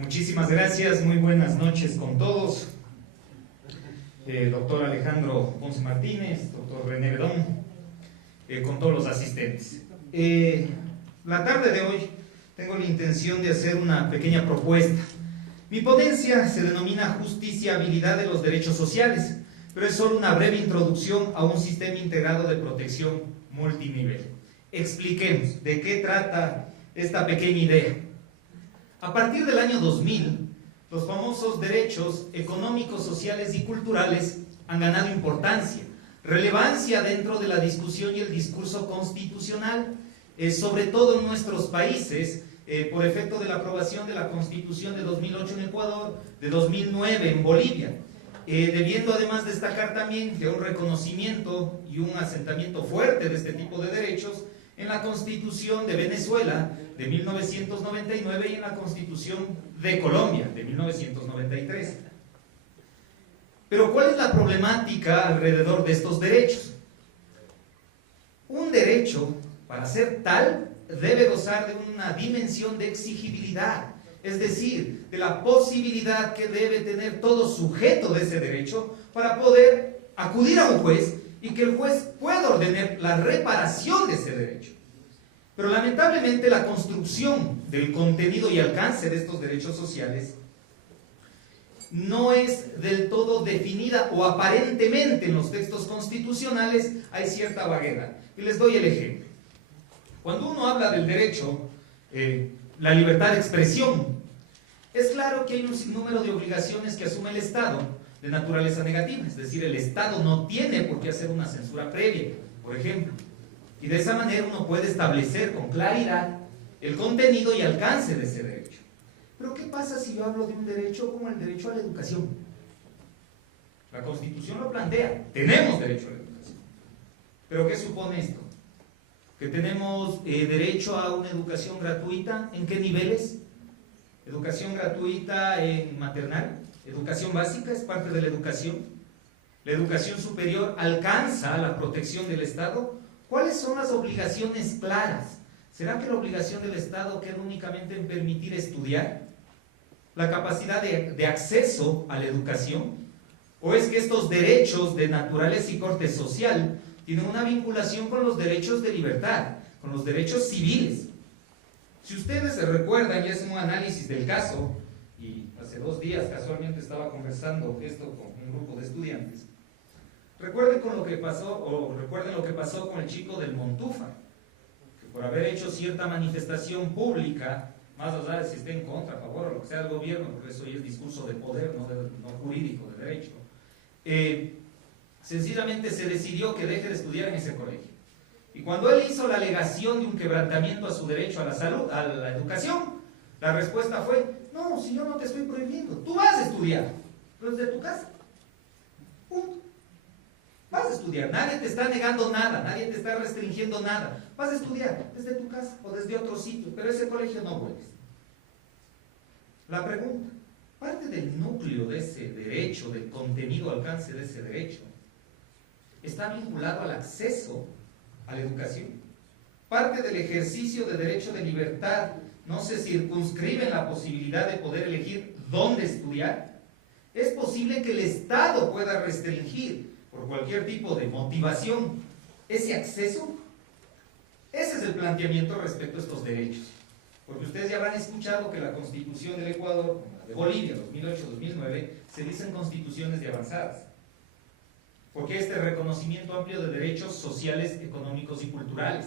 Muchísimas gracias, muy buenas noches con todos. Doctor Alejandro Ponce Martínez, doctor René Bedón, con todos los asistentes. La tarde de hoy tengo la intención de hacer una pequeña propuesta. Mi ponencia se denomina Justiciabilidad de los Derechos Sociales, pero es solo una breve introducción a un sistema integrado de protección multinivel. Expliquemos de qué trata esta pequeña idea. A partir del año 2000, los famosos derechos económicos, sociales y culturales han ganado importancia, relevancia dentro de la discusión y el discurso constitucional, sobre todo en nuestros países, por efecto de la aprobación de la Constitución de 2008 en Ecuador, de 2009 en Bolivia, debiendo además destacar también que un reconocimiento y un asentamiento fuerte de este tipo de derechos en la Constitución de Venezuela de 1999 y en la Constitución de Colombia de 1993. Pero ¿cuál es la problemática alrededor de estos derechos? Un derecho, para ser tal, debe gozar de una dimensión de exigibilidad, es decir, de la posibilidad que debe tener todo sujeto de ese derecho para poder acudir a un juez y que el juez pueda ordenar la reparación de ese derecho. Pero lamentablemente la construcción del contenido y alcance de estos derechos sociales no es del todo definida, o aparentemente en los textos constitucionales hay cierta vaguedad. Y les doy el ejemplo. Cuando uno habla del derecho, la libertad de expresión, es claro que hay un sinnúmero de obligaciones que asume el Estado de naturaleza negativa, es decir, el Estado no tiene por qué hacer una censura previa, por ejemplo. Y de esa manera uno puede establecer con claridad el contenido y alcance de ese derecho. Pero ¿qué pasa si yo hablo de un derecho como el derecho a la educación? La Constitución lo plantea, tenemos derecho a la educación. ¿Pero qué supone esto? Que tenemos derecho a una educación gratuita. ¿En qué niveles? Educación gratuita en maternal, educación básica es parte de la educación. La educación superior alcanza la protección del Estado. ¿Cuáles son las obligaciones claras? ¿Será que la obligación del Estado queda únicamente en permitir estudiar? ¿La capacidad de acceso a la educación? ¿O es que estos derechos de naturaleza y corte social tienen una vinculación con los derechos de libertad, con los derechos civiles? Si ustedes se recuerdan y hacen un análisis del caso, y hace 2 días casualmente estaba conversando esto con un grupo de estudiantes, recuerden lo que pasó con el chico del Montufa, que por haber hecho cierta manifestación pública, más allá de si está en contra, a favor o lo que sea del gobierno, porque eso ya es discurso de poder, no jurídico, de derecho, sencillamente se decidió que deje de estudiar en ese colegio. Y cuando él hizo la alegación de un quebrantamiento a su derecho a la salud, a la educación, la respuesta fue: no, si yo no te estoy prohibiendo, tú vas a estudiar, pero desde tu casa. Punto. Vas a estudiar, nadie te está negando nada, nadie te está restringiendo nada. Vas a estudiar desde tu casa o desde otro sitio, pero ese colegio no vuelves. La pregunta, parte del núcleo de ese derecho, del contenido, alcance de ese derecho, está vinculado al acceso a la educación. Parte del ejercicio de derecho de libertad no se circunscribe en la posibilidad de poder elegir dónde estudiar. Es posible que el Estado pueda restringir por cualquier tipo de motivación ese acceso. Ese es el planteamiento respecto a estos derechos. Porque ustedes ya habrán escuchado que la Constitución del Ecuador, como la de Bolivia, 2008-2009, se dicen constituciones de avanzadas. Porque este reconocimiento amplio de derechos sociales, económicos y culturales,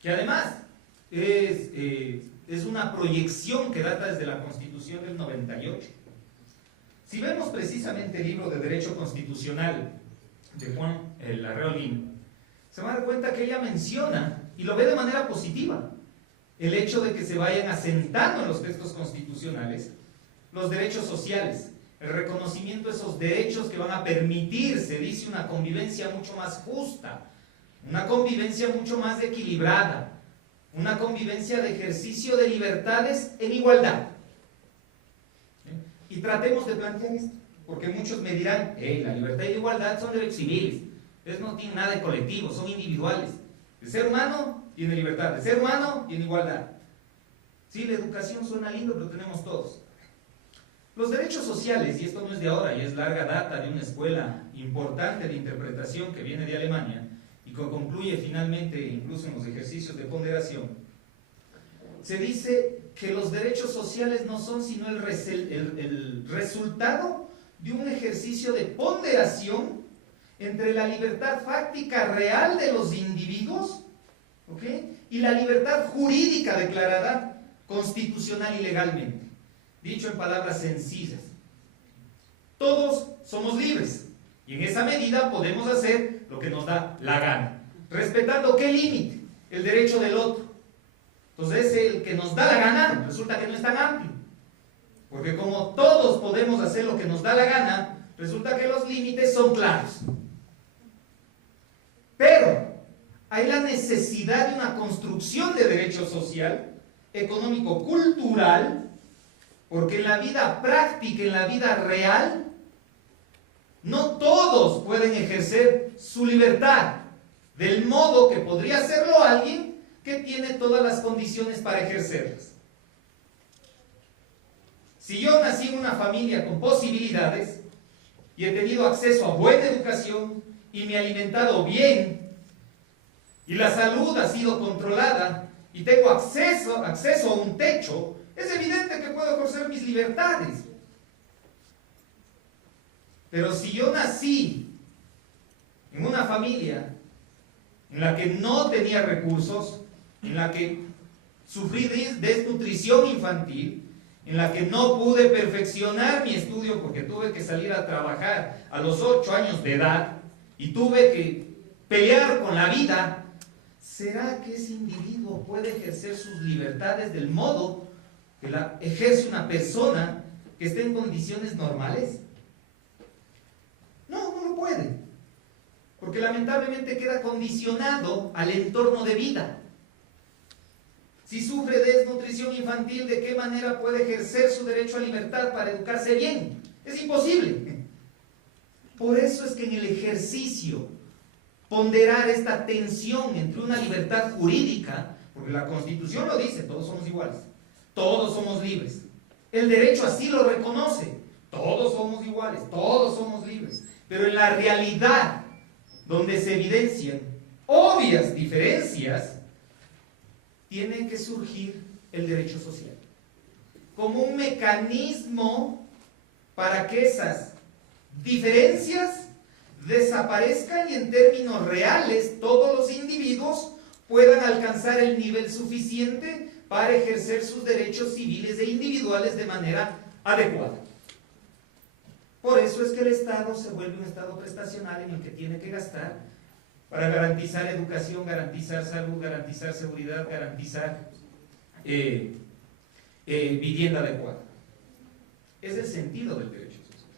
que además es una proyección que data desde la Constitución del 98. Si vemos precisamente el libro de Derecho Constitucional de Juan Larreolín, se van a dar cuenta que ella menciona, y lo ve de manera positiva, el hecho de que se vayan asentando en los textos constitucionales los derechos sociales, el reconocimiento de esos derechos que van a permitir, se dice, una convivencia mucho más justa, una convivencia mucho más equilibrada, una convivencia de ejercicio de libertades en igualdad. Y tratemos de plantear esto, porque muchos me dirán: la libertad y la igualdad son derechos civiles, eso no tiene nada de colectivo, son individuales. El ser humano tiene libertad, el ser humano tiene igualdad. Sí, la educación suena lindo, pero tenemos todos. Los derechos sociales, y esto no es de ahora, y es larga data de una escuela importante de interpretación que viene de Alemania y que concluye finalmente incluso en los ejercicios de ponderación, se dice que los derechos sociales no son sino el resultado de un ejercicio de ponderación entre la libertad fáctica real de los individuos, ¿ok?, y la libertad jurídica declarada constitucional y legalmente. Dicho en palabras sencillas, todos somos libres y en esa medida podemos hacer lo que nos da la gana, respetando ¿qué límite? El derecho del otro. Entonces el que nos da la gana resulta que no es tan amplio, porque como todos podemos hacer lo que nos da la gana, resulta que los límites son claros. Pero hay la necesidad de una construcción de derecho social, económico, cultural, porque en la vida práctica, en la vida real, no todos pueden ejercer su libertad del modo que podría hacerlo alguien que tiene todas las condiciones para ejercerlas. Si yo nací en una familia con posibilidades y he tenido acceso a buena educación y me he alimentado bien y la salud ha sido controlada y tengo acceso a un techo, es evidente que puedo ejercer mis libertades. Pero si yo nací en una familia en la que no tenía recursos, en la que sufrí desnutrición infantil, en la que no pude perfeccionar mi estudio porque tuve que salir a trabajar a los 8 años de edad y tuve que pelear con la vida, ¿será que ese individuo puede ejercer sus libertades del modo que la ejerce una persona que esté en condiciones normales? No, no lo puede, porque lamentablemente queda condicionado al entorno de vida. Si sufre desnutrición infantil, ¿de qué manera puede ejercer su derecho a libertad para educarse bien? Es imposible. Por eso es que en el ejercicio, ponderar esta tensión entre una libertad jurídica, porque la Constitución lo dice, todos somos iguales, todos somos libres. El derecho así lo reconoce, todos somos iguales, todos somos libres. Pero en la realidad, donde se evidencian obvias diferencias, tiene que surgir el derecho social como un mecanismo para que esas diferencias desaparezcan y en términos reales todos los individuos puedan alcanzar el nivel suficiente para ejercer sus derechos civiles e individuales de manera adecuada. Por eso es que el Estado se vuelve un Estado prestacional en el que tiene que gastar para garantizar educación, garantizar salud, garantizar seguridad, garantizar vivienda adecuada. Es el sentido del derecho social,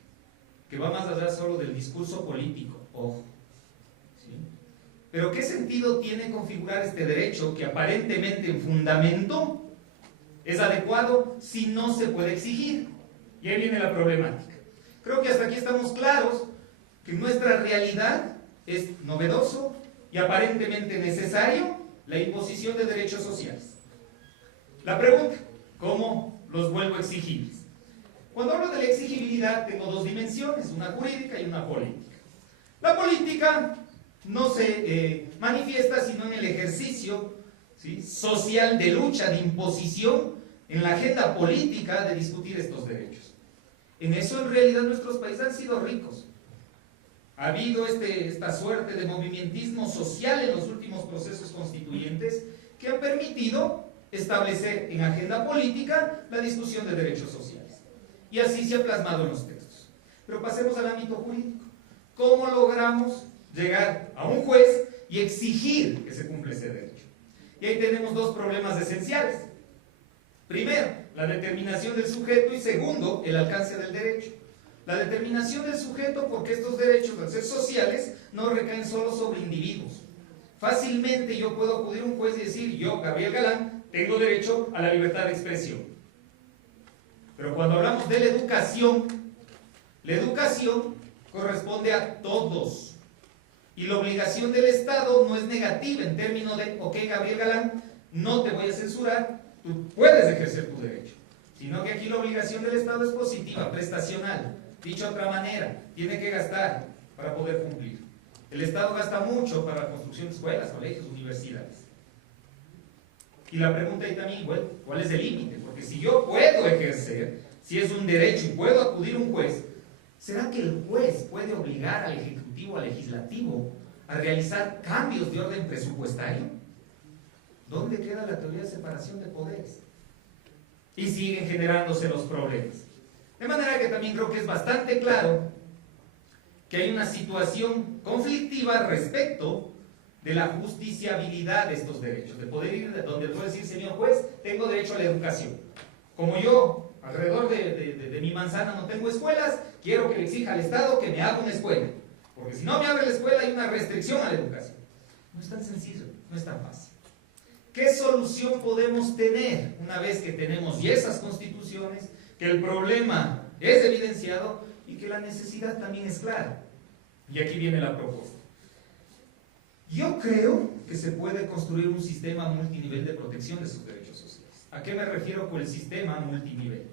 que va más allá solo del discurso político, ojo. ¿Sí? Pero ¿qué sentido tiene configurar este derecho que aparentemente en fundamento es adecuado si no se puede exigir? Y ahí viene la problemática. Creo que hasta aquí estamos claros que nuestra realidad es novedoso y aparentemente necesario la imposición de derechos sociales. La pregunta, ¿cómo los vuelvo exigibles? Cuando hablo de la exigibilidad tengo dos dimensiones, una jurídica y una política. La política no se manifiesta sino en el ejercicio, ¿sí?, social de lucha, de imposición en la agenda política de discutir estos derechos. En eso en realidad nuestros países han sido ricos. Ha habido esta suerte de movimentismo social en los últimos procesos constituyentes que han permitido establecer en agenda política la discusión de derechos sociales. Y así se ha plasmado en los textos. Pero pasemos al ámbito jurídico. ¿Cómo logramos llegar a un juez y exigir que se cumpla ese derecho? Y ahí tenemos dos problemas esenciales. Primero, la determinación del sujeto y segundo, el alcance del derecho. La determinación del sujeto porque estos derechos, al ser sociales, no recaen solo sobre individuos. Fácilmente yo puedo acudir a un juez y decir, yo, Gabriel Galán, tengo derecho a la libertad de expresión. Pero cuando hablamos de la educación corresponde a todos. Y la obligación del Estado no es negativa en términos de, ok, Gabriel Galán, no te voy a censurar, tú puedes ejercer tu derecho, sino que aquí la obligación del Estado es positiva, prestacional. Dicho de otra manera, tiene que gastar para poder cumplir. El Estado gasta mucho para la construcción de escuelas, colegios, universidades. Y la pregunta ahí también, bueno, ¿cuál es el límite? Porque si yo puedo ejercer, si es un derecho y puedo acudir a un juez, ¿será que el juez puede obligar al Ejecutivo, al Legislativo, a realizar cambios de orden presupuestario? ¿Dónde queda la teoría de separación de poderes? Y siguen generándose los problemas. De manera que también creo que es bastante claro que hay una situación conflictiva respecto de la justiciabilidad de estos derechos, de poder ir donde puede decir, señor juez, tengo derecho a la educación. Como yo, alrededor de mi manzana no tengo escuelas, quiero que le exija al Estado que me haga una escuela. Porque si no me abre la escuela hay una restricción a la educación. No es tan sencillo, no es tan fácil. ¿Qué solución podemos tener una vez que tenemos ya esas constituciones, que el problema es evidenciado y que la necesidad también es clara? Y aquí viene la propuesta. Yo creo que se puede construir un sistema multinivel de protección de sus derechos sociales. ¿A qué me refiero con el sistema multinivel?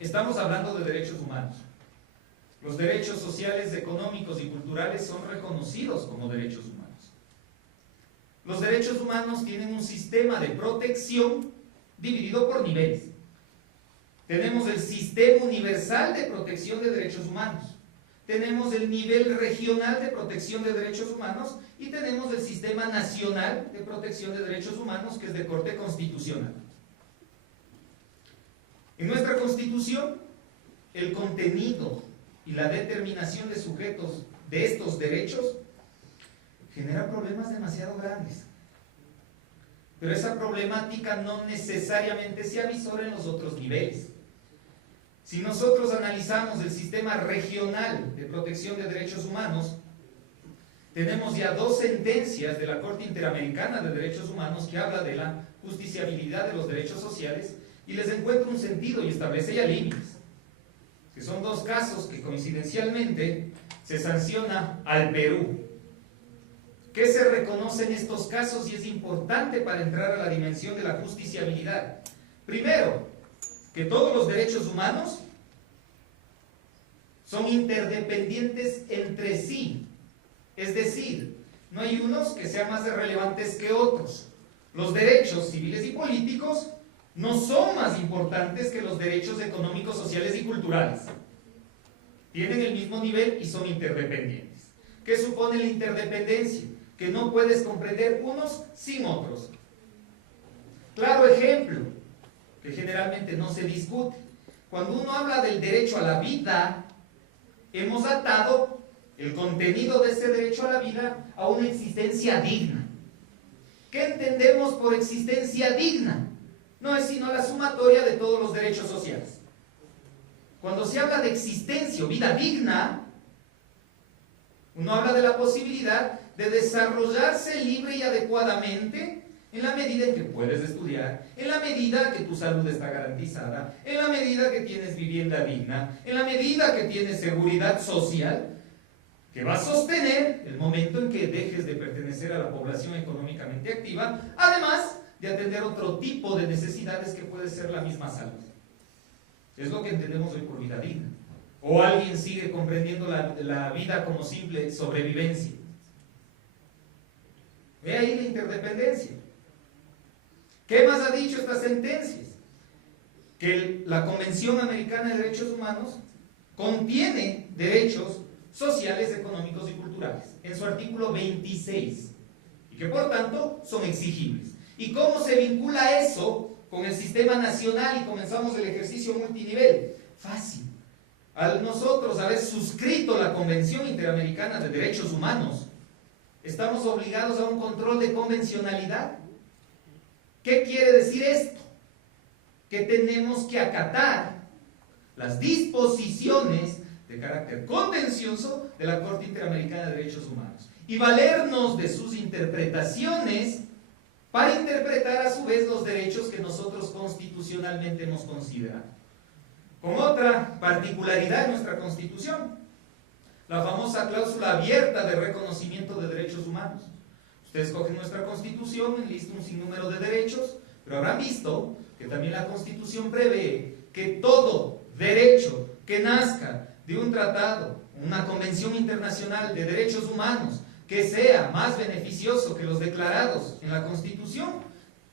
Estamos hablando de derechos humanos. Los derechos sociales, económicos y culturales son reconocidos como derechos humanos. Los derechos humanos tienen un sistema de protección dividido por niveles. Tenemos el Sistema Universal de Protección de Derechos Humanos, tenemos el nivel regional de protección de derechos humanos y tenemos el Sistema Nacional de Protección de Derechos Humanos, que es de corte constitucional. En nuestra Constitución, el contenido y la determinación de sujetos de estos derechos genera problemas demasiado grandes. Pero esa problemática no necesariamente se avisora en los otros niveles. Si nosotros analizamos el sistema regional de protección de derechos humanos, tenemos ya 2 sentencias de la Corte Interamericana de Derechos Humanos que habla de la justiciabilidad de los derechos sociales y les encuentra un sentido y establece ya límites. Que son 2 casos que coincidencialmente se sanciona al Perú. ¿Qué se reconoce en estos casos y es importante para entrar a la dimensión de la justiciabilidad? Primero, que todos los derechos humanos son interdependientes entre sí. Es decir, no hay unos que sean más relevantes que otros. Los derechos civiles y políticos no son más importantes que los derechos económicos, sociales y culturales. Tienen el mismo nivel y son interdependientes. ¿Qué supone la interdependencia? Que no puedes comprender unos sin otros. Claro ejemplo, que generalmente no se discute. Cuando uno habla del derecho a la vida, hemos atado el contenido de ese derecho a la vida a una existencia digna. ¿Qué entendemos por existencia digna? No es sino la sumatoria de todos los derechos sociales. Cuando se habla de existencia o vida digna, uno habla de la posibilidad de desarrollarse libre y adecuadamente en la medida en que puedes estudiar, en la medida que tu salud está garantizada, en la medida que tienes vivienda digna, en la medida que tienes seguridad social, que va a sostener el momento en que dejes de pertenecer a la población económicamente activa, además de atender otro tipo de necesidades que puede ser la misma salud. Es lo que entendemos hoy por vida digna. O alguien sigue comprendiendo la vida como simple sobrevivencia. Ve ahí la interdependencia. ¿Qué más ha dicho estas sentencias? Que la Convención Americana de Derechos Humanos contiene derechos sociales, económicos y culturales en su artículo 26 y que por tanto son exigibles. ¿Y cómo se vincula eso con el sistema nacional y comenzamos el ejercicio multinivel? Fácil. Al nosotros haber suscrito la Convención Interamericana de Derechos Humanos, estamos obligados a un control de convencionalidad. ¿Qué quiere decir esto? Que tenemos que acatar las disposiciones de carácter contencioso de la Corte Interamericana de Derechos Humanos y valernos de sus interpretaciones para interpretar a su vez los derechos que nosotros constitucionalmente hemos considerado. Con otra particularidad en nuestra Constitución, la famosa cláusula abierta de reconocimiento de derechos humanos. Ustedes cogen nuestra Constitución, enlistan un sinnúmero de derechos, Pero habrán visto que también la Constitución prevé que todo derecho que nazca de un tratado, una convención internacional de derechos humanos, que sea más beneficioso que los declarados en la Constitución,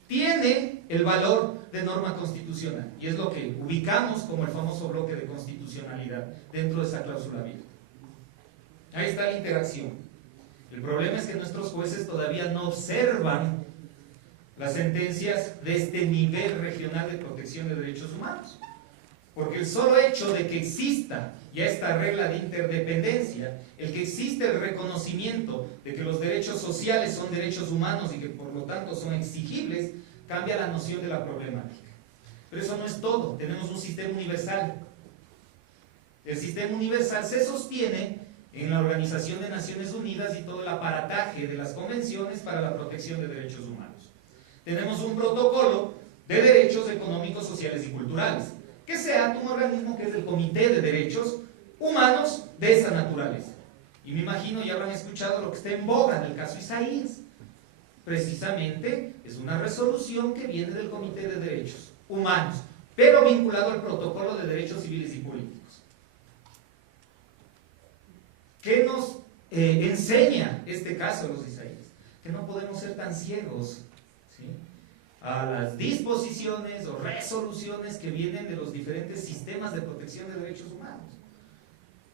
tiene el valor de norma constitucional. Y es lo que ubicamos como el famoso bloque de constitucionalidad dentro de esa cláusula abierta. Ahí está la interacción. El problema es que nuestros jueces todavía no observan las sentencias de este nivel regional de protección de derechos humanos. Porque el solo hecho de que exista ya esta regla de interdependencia, el que existe el reconocimiento de que los derechos sociales son derechos humanos y que por lo tanto son exigibles, cambia la noción de la problemática. Pero eso no es todo, tenemos un sistema universal. El sistema universal se sostiene en la Organización de Naciones Unidas y todo el aparataje de las convenciones para la protección de derechos humanos. Tenemos un protocolo de derechos económicos, sociales y culturales, que se ata un organismo que es el Comité de Derechos Humanos de esa naturaleza. Y me imagino ya habrán escuchado lo que está en boga en el caso Isaías. Precisamente es una resolución que viene del Comité de Derechos Humanos, pero vinculado al protocolo de derechos civiles y políticos. ¿Qué nos enseña este caso de los Isaías? Que no podemos ser tan ciegos, ¿sí?, a las disposiciones o resoluciones que vienen de los diferentes sistemas de protección de derechos humanos.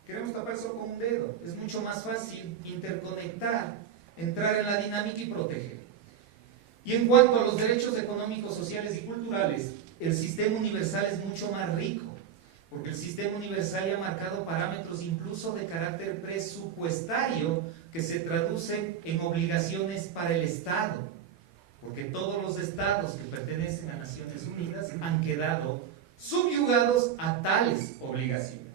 Queremos tapar eso con un dedo. Es mucho más fácil interconectar, entrar en la dinámica y proteger. Y en cuanto a los derechos económicos, sociales y culturales, el sistema universal es mucho más rico, porque el sistema universal ya ha marcado parámetros incluso de carácter presupuestario que se traducen en obligaciones para el Estado, porque todos los estados que pertenecen a Naciones Unidas han quedado subyugados a tales obligaciones.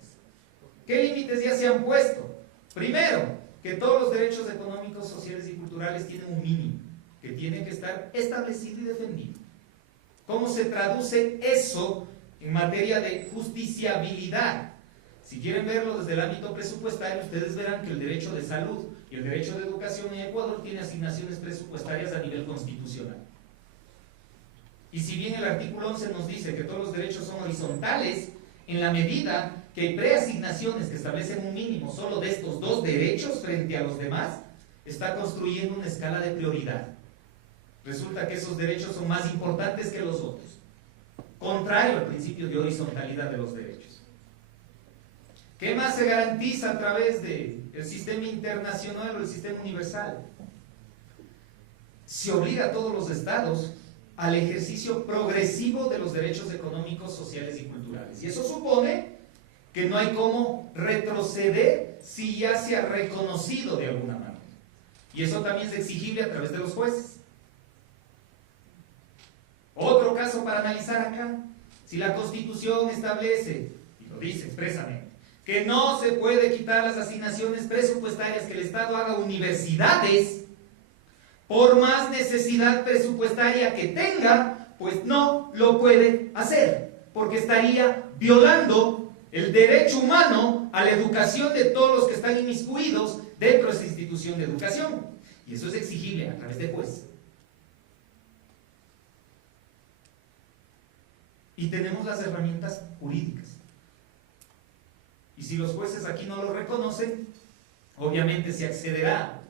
¿Qué límites ya se han puesto? Primero, que todos los derechos económicos, sociales y culturales tienen un mínimo, que tiene que estar establecido y defendido. ¿Cómo se traduce eso en materia de justiciabilidad? Si quieren verlo desde el ámbito presupuestario, ustedes verán que el derecho de salud y el derecho de educación en Ecuador tiene asignaciones presupuestarias a nivel constitucional. Y si bien el artículo 11 nos dice que todos los derechos son horizontales, en la medida que hay preasignaciones que establecen un mínimo solo de estos dos derechos frente a los demás, está construyendo una escala de prioridad. Resulta que esos derechos son más importantes que los otros, contrario al principio de horizontalidad de los derechos. ¿Qué más se garantiza a través del sistema internacional o el sistema universal? Se obliga a todos los estados al ejercicio progresivo de los derechos económicos, sociales y culturales. Y eso supone que no hay cómo retroceder si ya se ha reconocido de alguna manera. Y eso también es exigible a través de los jueces. Otro caso para analizar acá: si la Constitución establece, y lo dice expresamente, que no se puede quitar las asignaciones presupuestarias que el Estado haga a universidades, por más necesidad presupuestaria que tenga, pues no lo puede hacer, porque estaría violando el derecho humano a la educación de todos los que están inmiscuidos dentro de esa institución de educación. Y eso es exigible a través de juez. Y tenemos las herramientas jurídicas. Y si los jueces aquí no lo reconocen, obviamente se accederá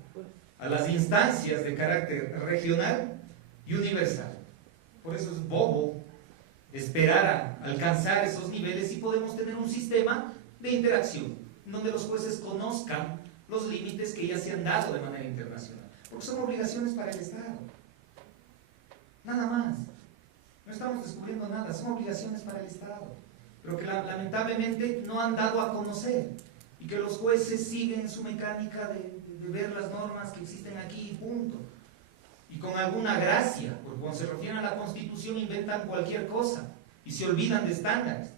a las instancias de carácter regional y universal. Por eso es bobo esperar a alcanzar esos niveles y podemos tener un sistema de interacción donde los jueces conozcan los límites que ya se han dado de manera internacional, porque son obligaciones para el Estado, nada más. No estamos descubriendo nada, son obligaciones para el Estado, pero que lamentablemente no han dado a conocer, y que los jueces siguen en su mecánica de ver las normas que existen aquí y punto. Y con alguna gracia, porque cuando se refieren a la Constitución inventan cualquier cosa y se olvidan de estándares.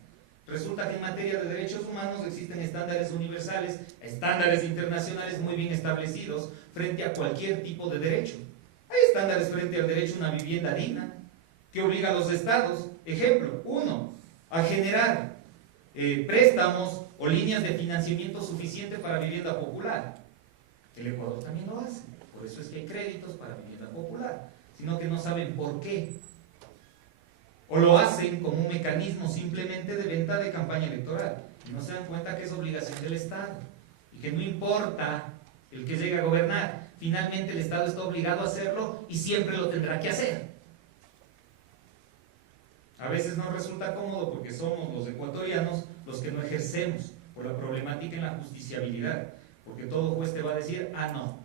Resulta que en materia de derechos humanos existen estándares universales, estándares internacionales muy bien establecidos frente a cualquier tipo de derecho. Hay estándares frente al derecho a una vivienda digna, que obliga a los estados, ejemplo, 1, a generar préstamos o líneas de financiamiento suficiente para vivienda popular. El Ecuador también lo hace, por eso es que hay créditos para vivienda popular, sino que no saben por qué. o lo hacen como un mecanismo simplemente de venta de campaña electoral, y no se dan cuenta que es obligación del Estado, y que no importa el que llegue a gobernar, finalmente el Estado está obligado a hacerlo y siempre lo tendrá que hacer. A veces no resulta cómodo porque somos los ecuatorianos los que no ejercemos por la problemática en la justiciabilidad, porque todo juez te va a decir, ah no,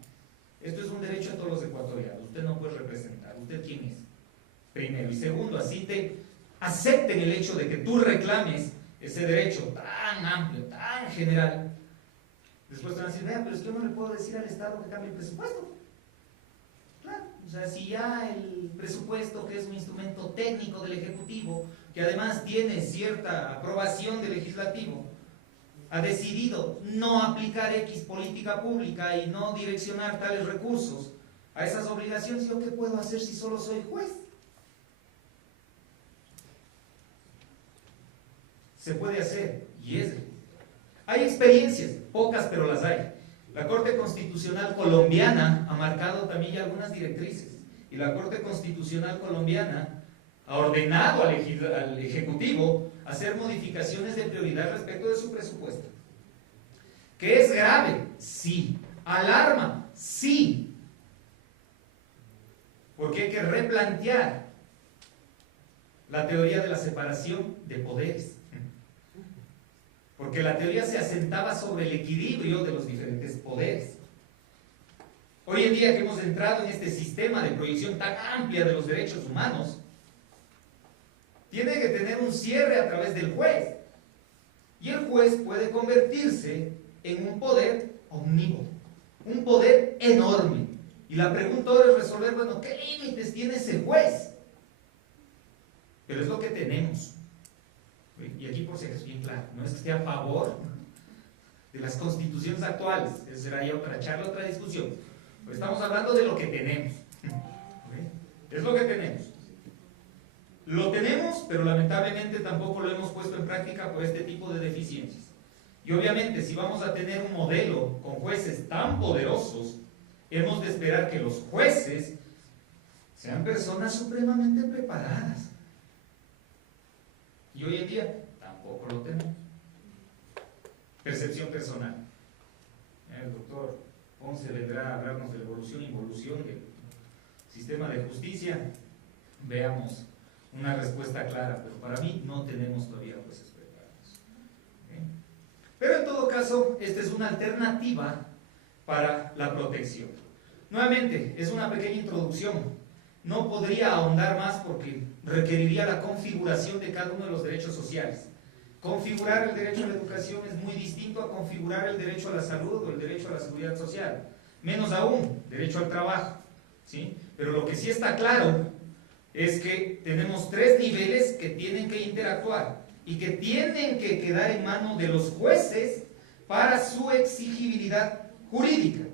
esto es un derecho a todos los ecuatorianos, usted no puede representar, ¿usted quién es? Primero, y segundo, así te acepten el hecho de que tú reclames ese derecho tan amplio, tan general, después te van a decir, vea, pero es que yo no le puedo decir al Estado que cambie el presupuesto. Claro, o sea, si ya el presupuesto, que es un instrumento técnico del Ejecutivo, que además tiene cierta aprobación del Legislativo, ha decidido no aplicar X política pública y no direccionar tales recursos a esas obligaciones, ¿yo qué puedo hacer si solo soy juez? Se puede hacer, y es. Hay experiencias, pocas pero las hay. La Corte Constitucional Colombiana ha marcado también ya algunas directrices, y la Corte Constitucional Colombiana ha ordenado al Ejecutivo hacer modificaciones de prioridad respecto de su presupuesto. ¿Que es grave? Sí. ¿Alarma? Sí. Porque hay que replantear la teoría de la separación de poderes. Porque la teoría se asentaba sobre el equilibrio de los diferentes poderes. Hoy en día que hemos entrado en este sistema de proyección tan amplia de los derechos humanos, tiene que tener un cierre a través del juez. Y el juez puede convertirse en un poder omnívodo, un poder enorme. Y la pregunta ahora es resolver, bueno, ¿qué límites tiene ese juez? Pero es lo que tenemos. Y aquí por si es bien claro, no es que esté a favor de las constituciones actuales, eso será ya otra charla, otra discusión. Pero estamos hablando de lo que tenemos. Es lo que tenemos. Lo tenemos, pero lamentablemente tampoco lo hemos puesto en práctica por este tipo de deficiencias. Y obviamente, si vamos a tener un modelo con jueces tan poderosos, hemos de esperar que los jueces sean personas supremamente preparadas. Y hoy en día tampoco lo tenemos. Percepción personal. El doctor Ponce vendrá a hablarnos de la evolución e involución del sistema de justicia. Veamos una respuesta clara, pero para mí no tenemos todavía jueces preparados. Pero en todo caso, esta es una alternativa para la protección. Nuevamente, es una pequeña introducción. No podría ahondar más porque requeriría la configuración de cada uno de los derechos sociales. Configurar el derecho a la educación es muy distinto a configurar el derecho a la salud o el derecho a la seguridad social. Menos aún, derecho al trabajo. ¿Sí? Pero lo que sí está claro es que tenemos tres niveles que tienen que interactuar y que tienen que quedar en manos de los jueces para su exigibilidad jurídica.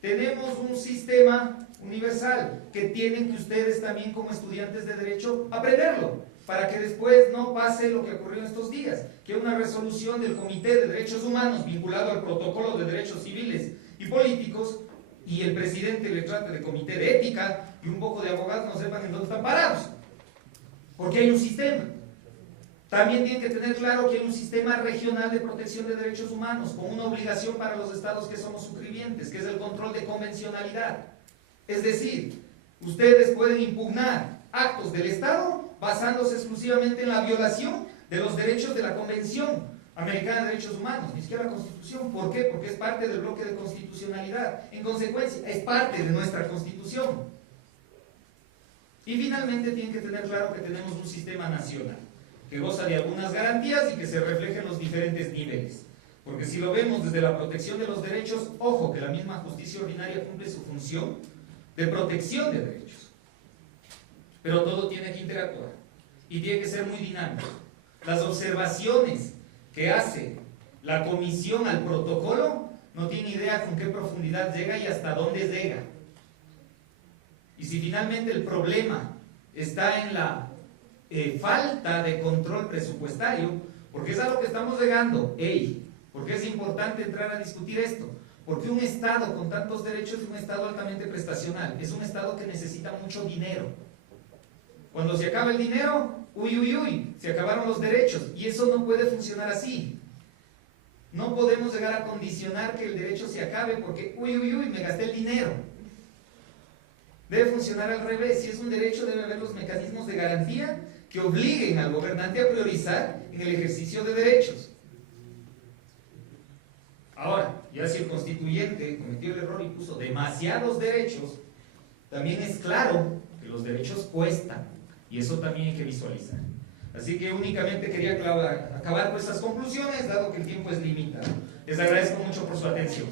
Tenemos un sistema universal que tienen que ustedes también como estudiantes de derecho aprenderlo, para que después no pase lo que ocurrió en estos días, que una resolución del Comité de Derechos Humanos vinculado al protocolo de derechos civiles y políticos y el presidente le trate de comité de ética y un poco de abogados no sepan en dónde están parados, porque hay un sistema. También tienen que tener claro que hay un sistema regional de protección de derechos humanos con una obligación para los estados que somos suscribientes, que es el control de convencionalidad. Es decir, ustedes pueden impugnar actos del Estado basándose exclusivamente en la violación de los derechos de la Convención Americana de Derechos Humanos, ni siquiera la Constitución. ¿Por qué? Porque es parte del bloque de constitucionalidad. En consecuencia, es parte de nuestra Constitución. Y finalmente tienen que tener claro que tenemos un sistema nacional que goza de algunas garantías y que se refleja en los diferentes niveles. Porque si lo vemos desde la protección de los derechos, ojo que la misma justicia ordinaria cumple su función de protección de derechos. Pero todo tiene que interactuar y tiene que ser muy dinámico. Las observaciones que hace la comisión al protocolo no tiene idea con qué profundidad llega y hasta dónde llega. Y si finalmente el problema está en la falta de control presupuestario, porque es a lo que estamos llegando, porque es importante entrar a discutir esto, porque un Estado con tantos derechos es un Estado altamente prestacional, es un Estado que necesita mucho dinero. Cuando se acaba el dinero, uy, uy, uy, se acabaron los derechos. Y eso no puede funcionar así. No podemos llegar a condicionar que el derecho se acabe porque, uy, uy, uy, me gasté el dinero. Debe funcionar al revés. Si es un derecho, debe haber los mecanismos de garantía que obliguen al gobernante a priorizar en el ejercicio de derechos. Ahora, ya si el constituyente cometió el error y puso demasiados derechos, también es claro que los derechos cuestan, y eso también hay que visualizar. Así que únicamente quería acabar con estas conclusiones, dado que el tiempo es limitado. Les agradezco mucho por su atención.